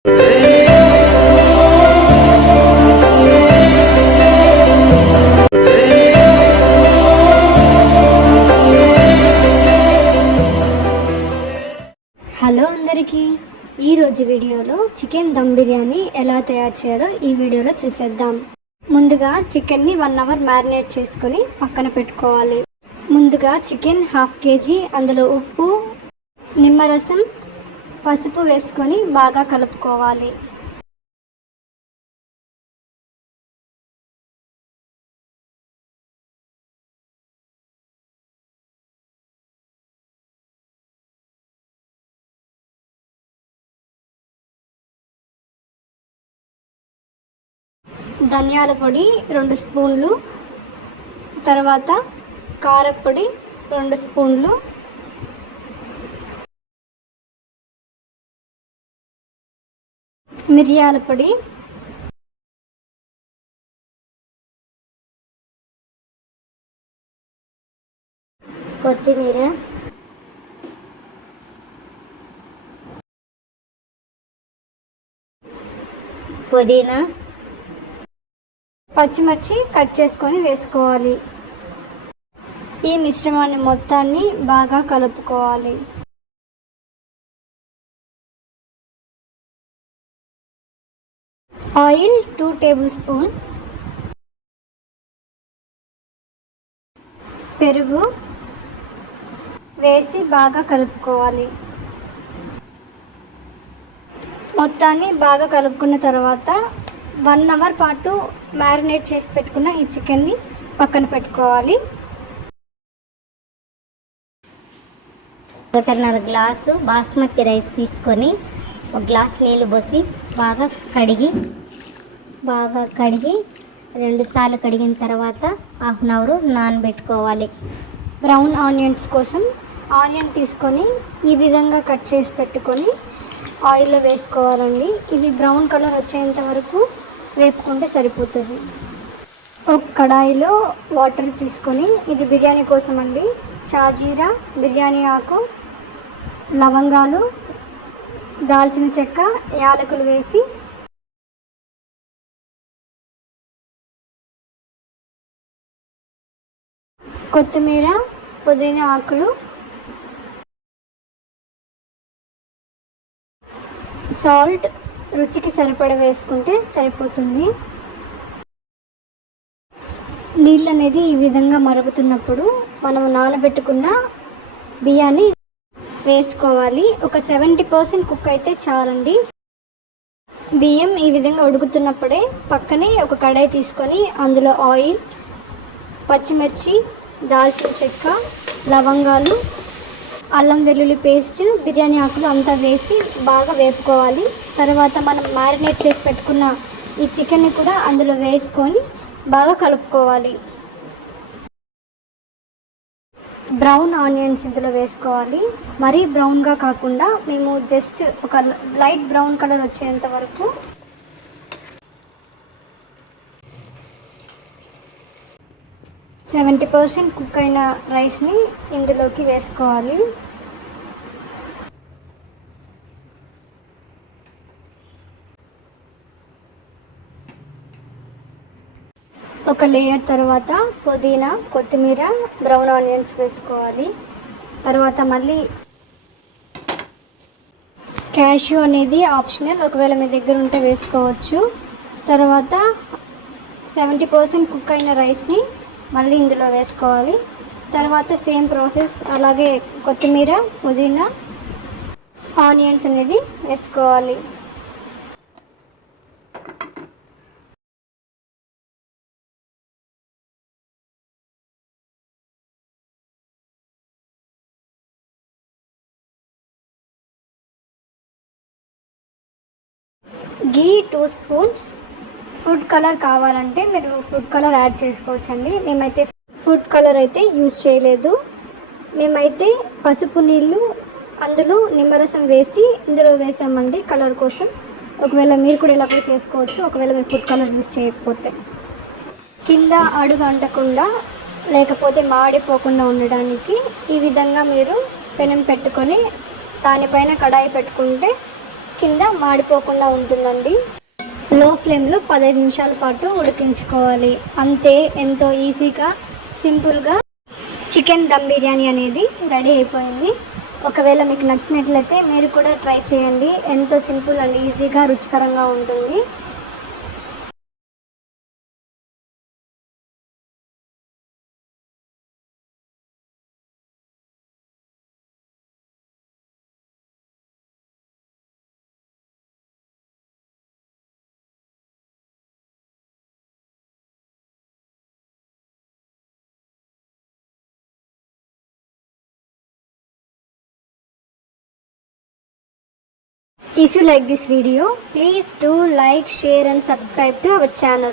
Hello అందరికీ ఈరోజు వీడియోలో చికెన్ దమ్ బిర్యానీ ఎలా తయారు చేయాలో ఈ వీడియోలో చూసేద్దాం. ముందుగా చికెన్ని వన్ అవర్ మ్యారినేట్ చేసుకొని పక్కన పెట్టుకోవాలి. ముందుగా చికెన్ హాఫ్ కేజీ అందులో ఉప్పు నిమ్మరసం పసుపు వేసుకొని బాగా కలుపుకోవాలి. ధనియాల పొడి రెండు స్పూన్లు తర్వాత కారపొడి రెండు స్పూన్లు మిరియాల పొడి. కొత్తిమీర. పుదీనా. పచ్చిమిర్చి కట్ చేసుకొని వేసుకోవాలి. ఈ మిశ్రమాన్ని మొత్తాన్ని బాగా కలుపుకోవాలి. Oil two tablespoon. పెరుగు వేసి బాగా కలుపుకోవాలి. మొత్తాన్ని బాగా కలుపుకున్న తర్వాత వన్ అవర్ పాటు మ్యారినేట్ చేసి పెట్టుకున్న ఈ చికెన్ని పక్కన పెట్టుకోవాలి. ఒకటిన్నర గ్లాసు బాస్మతి రైస్ తీసుకొని ఒక గ్లాస్ నీళ్ళు పోసి బాగా కడిగి బాగా కడిగి రెండు సార్లు కడిగిన తర్వాత హాఫ్ అన్ అవర్ నానబెట్టుకోవాలి. బ్రౌన్ ఆనియన్స్ కోసం ఆనియన్ తీసుకొని ఈ విధంగా కట్ చేసి పెట్టుకొని ఆయిల్లో వేసుకోవాలండి. ఇది బ్రౌన్ కలర్ వచ్చేంత వరకు వేపుకుంటే సరిపోతుంది. ఒక కడాయిలో వాటర్ తీసుకొని ఇది బిర్యానీ కోసం అండి షాజీరా బిర్యానీ ఆకు లవంగాలు దాల్చిన చెక్క యాలకులు వేసి కొత్తిమీర పుదీనా ఆకులు సాల్ట్ రుచికి సరిపడ వేసుకుంటే సరిపోతుంది. నీళ్ళు అనేది ఈ విధంగా మరుగుతున్నప్పుడు మనం నానబెట్టుకున్న బియ్యాన్ని వేసుకోవాలి. ఒక సెవెంటీ పర్సెంట్ కుక్ అయితే చాలండి. బియ్యం ఈ విధంగా ఉడుకుతున్నప్పుడే పక్కనే ఒక కడాయి తీసుకొని అందులో ఆయిల్ పచ్చిమిర్చి దాల్చిన చెక్క లవంగాలు అల్లం వెల్లుల్లి పేస్ట్ బిర్యానీ ఆకులు అంతా వేసి బాగా వేపుకోవాలి. తర్వాత మనం మ్యారినేట్ చేసి పెట్టుకున్న ఈ చికెన్ని కూడా అందులో వేసుకొని బాగా కలుపుకోవాలి. బ్రౌన్ ఆనియన్స్ ఇందులో వేసుకోవాలి. మరీ బ్రౌన్గా కాకుండా మేము జస్ట్ ఒక లైట్ బ్రౌన్ కలర్ వచ్చేంత వరకు సెవెంటీ పర్సెంట్ కుక్ అయిన రైస్ని ఇందులోకి వేసుకోవాలి. ఒక లేయర్ తర్వాత పుదీనా కొత్తిమీర బ్రౌన్ ఆనియన్స్ వేసుకోవాలి. తర్వాత మళ్ళీ క్యాష్యూ అనేది ఆప్షనల్ ఒకవేళ మీ దగ్గర ఉంటే వేసుకోవచ్చు. తర్వాత సెవెంటీ పర్సెంట్ కుక్ అయిన రైస్ని మళ్ళీ ఇందులో వేసుకోవాలి. తర్వాత సేమ్ ప్రాసెస్ అలాగే కొత్తిమీర పుదీనా ఆనియన్స్ అనేది వేసుకోవాలి. Ghee two spoons food colour కావాలంటే మీరు ఫుడ్ కలర్ యాడ్ చేసుకోవచ్చండి. మేమైతే ఫుడ్ కలర్ అయితే యూజ్ చేయలేదు. మేమైతే పసుపు నీళ్ళు అందులో నిమ్మరసం వేసి ఇందులో వేసామండి కలర్ కోసం. ఒకవేళ మీరు కూడా ఇలా కూడా చేసుకోవచ్చు. ఒకవేళ మీరు ఫుడ్ కలర్ యూజ్ చేయకపోతే. కింద అడుగు అంటకుండా లేకపోతే మాడిపోకుండా ఉండడానికి ఈ విధంగా మీరు పెనం పెట్టుకొని దానిపైన కడాయి పెట్టుకుంటే కింద మాడిపోకుండా ఉంటుందండి. లో ఫ్లేమ్లో పదహైదు నిమిషాల పాటు ఉడికించుకోవాలి. అంతే ఎంతో ఈజీగా సింపుల్గా చికెన్ దమ్ బిర్యానీ అనేది రెడీ అయిపోయింది. ఒకవేళ మీకు నచ్చినట్లయితే మీరు కూడా ట్రై చేయండి. ఎంతో సింపుల్ అండ్ ఈజీగా రుచికరంగా ఉంటుంది. If you like this video, please do like, share and subscribe to our channel.